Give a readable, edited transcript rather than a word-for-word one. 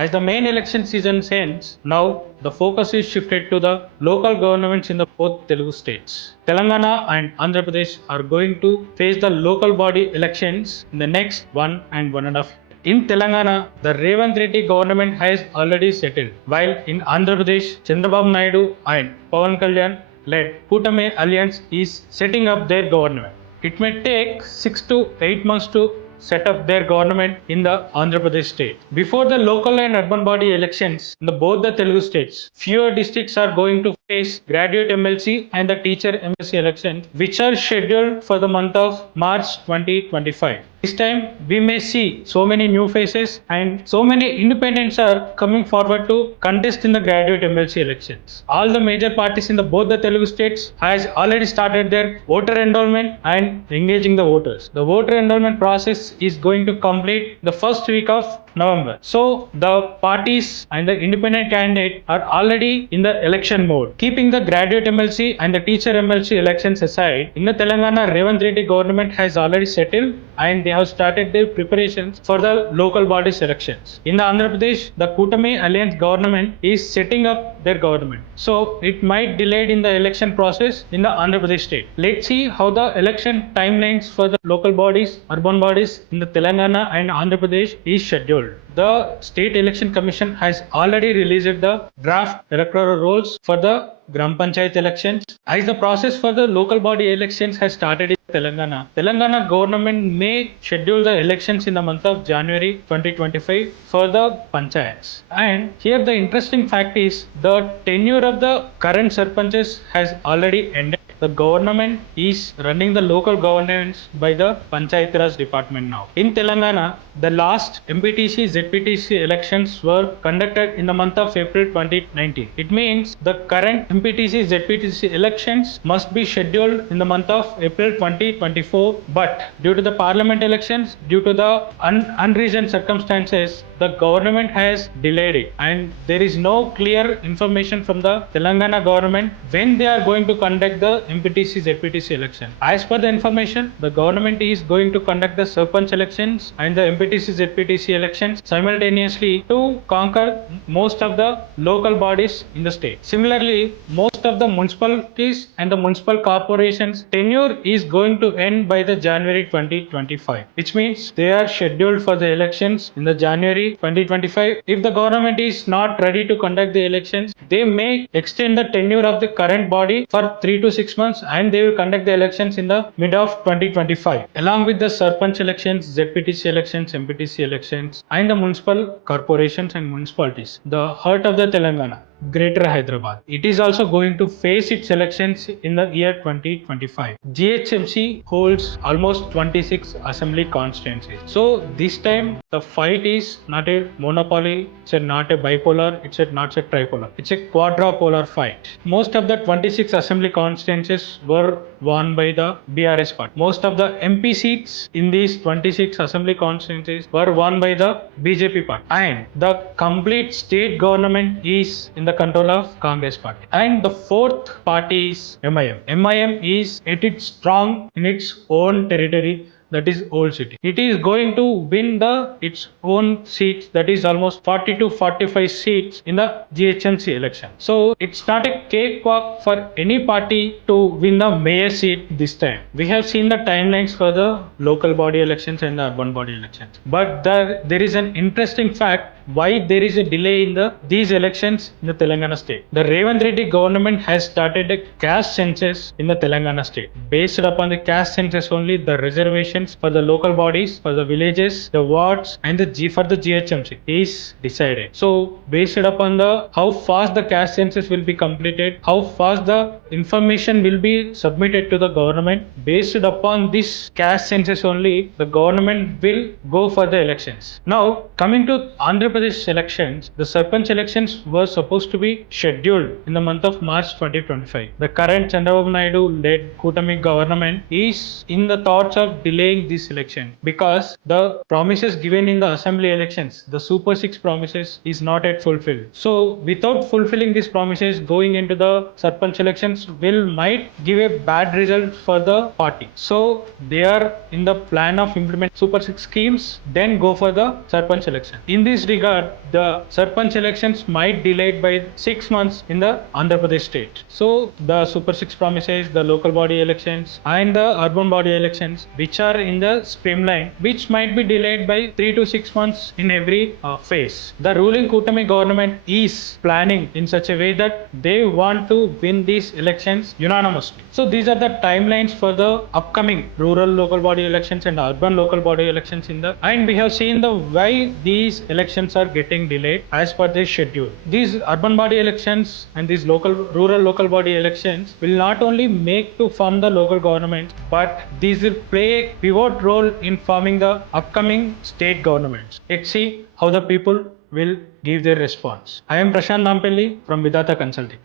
As the main election season ends, now the focus is shifted to the local governments in the both Telugu states. Telangana and Andhra Pradesh are going to face the local body elections in the next 1.5 years. In Telangana, the Revanth Reddy government has already settled, while in Andhra Pradesh, Chandrababu Naidu and Pawan Kalyan led Kutame Alliance is setting up their government. It may take 6 to 8 months to set up their government in the Andhra Pradesh state. Before the local and urban body elections in both the Telugu states, fewer districts are going to face graduate MLC and the teacher MLC elections, which are scheduled for the month of March 2025. This time, we may see so many new faces and so many independents are coming forward to contest in the graduate MLC elections. All the major parties in both the Telugu states has already started their voter enrollment and engaging the voters. The voter enrollment process is going to complete the first week of November. So the parties and the independent candidate are already in the election mode. Keeping the graduate MLC and the teacher MLC elections aside, in the Telangana, Revanth Reddy government has already settled and they have started their preparations for the local bodies elections. In the Andhra Pradesh, the Kutame Alliance government is setting up their government. So it might delayed in the election process in the Andhra Pradesh state. Let's see how the election timelines for the local bodies, urban bodies in the Telangana and Andhra Pradesh is scheduled. The State Election Commission has already released the draft electoral rolls for the Gram Panchayat elections. As the process for the local body elections has started in Telangana, Telangana government may schedule the elections in the month of January 2025 for the panchayats. And here the interesting fact is the tenure of the current sarpanches has already ended. The government is running the local governance by the Panchayat Raj department now. In Telangana, the last MPTC ZPTC elections were conducted in the month of April 2019. It means the current MPTC ZPTC elections must be scheduled in the month of April 2024, but due to the parliament elections, due to the unreasoned circumstances, the government has delayed it and there is no clear information from the Telangana government when they are going to conduct the MPTC ZPTC election. As per the information, the government is going to conduct the Sarpanch elections and the MPTC ZPTC elections simultaneously to conquer most of the local bodies in the state. Similarly, most of the municipalities and the municipal corporations tenure is going to end by the January 2025, which means they are scheduled for the elections in the January 2025. If the government is not ready to conduct the elections, they may extend the tenure of the current body for 3 to 6 months and they will conduct the elections in the mid of 2025. Along with the Sarpanch elections, ZPTC elections, MPTC elections and the municipal corporations and municipalities, the heart of the Telangana, Greater Hyderabad, it is also going to face its elections in the year 2025. GHMC holds almost 26 assembly constituencies. So this time the fight is not a monopoly, it's not a bipolar, it's not a tripolar, it's a quadrupolar fight. Most of the 26 assembly constituencies were won by the BRS party. Most of the MP seats in these 26 assembly constituencies were won by the BJP party. And the complete state government is in the control of Congress party. And the fourth party is MIM. MIM is at its strong in its own territory, that is Old City. It is going to win its own seats, that is almost 40 to 45 seats in the GHMC election. So it's not a cakewalk for any party to win the mayor seat this time. We have seen the timelines for the local body elections and the urban body elections. But there is an interesting fact why there is a delay in these elections in the Telangana state. The Revanth Reddy government has started a caste census in the Telangana state. Based upon the caste census only, the reservations for the local bodies, for the villages, the wards and the GHMC is decided. So based upon how fast the caste census will be completed, how fast the information will be submitted to the government, based upon this caste census only, the government will go for the elections. Now coming to Andhra Pradesh elections, the Sarpanch elections were supposed to be scheduled in the month of March 2025. The current Chandrababu Naidu led Kutami government is in the thoughts of delaying this election because the promises given in the assembly elections, the Super 6 promises, is not yet fulfilled. So without fulfilling these promises, going into the Sarpanch elections might give a bad result for the party. So they are in the plan of implement Super 6 schemes, then go for the Sarpanch election. In this regard, that the Sarpanch elections might delayed by 6 months in the Andhra Pradesh state. So the Super 6 promises, the local body elections and the urban body elections, which are in the streamline, which might be delayed by 3 to 6 months in every phase. The ruling Kutami government is planning in such a way that they want to win these elections unanimously. So these are the timelines for the upcoming rural local body elections and urban local body elections in the, and we have seen the why these elections are getting delayed as per their schedule. These urban body elections and these rural local body elections will not only make to form the local government, but these will play a pivot role in forming the upcoming state governments. Let's see how the people will give their response. I am Prashant Nampelli from Vidhaata Consulting.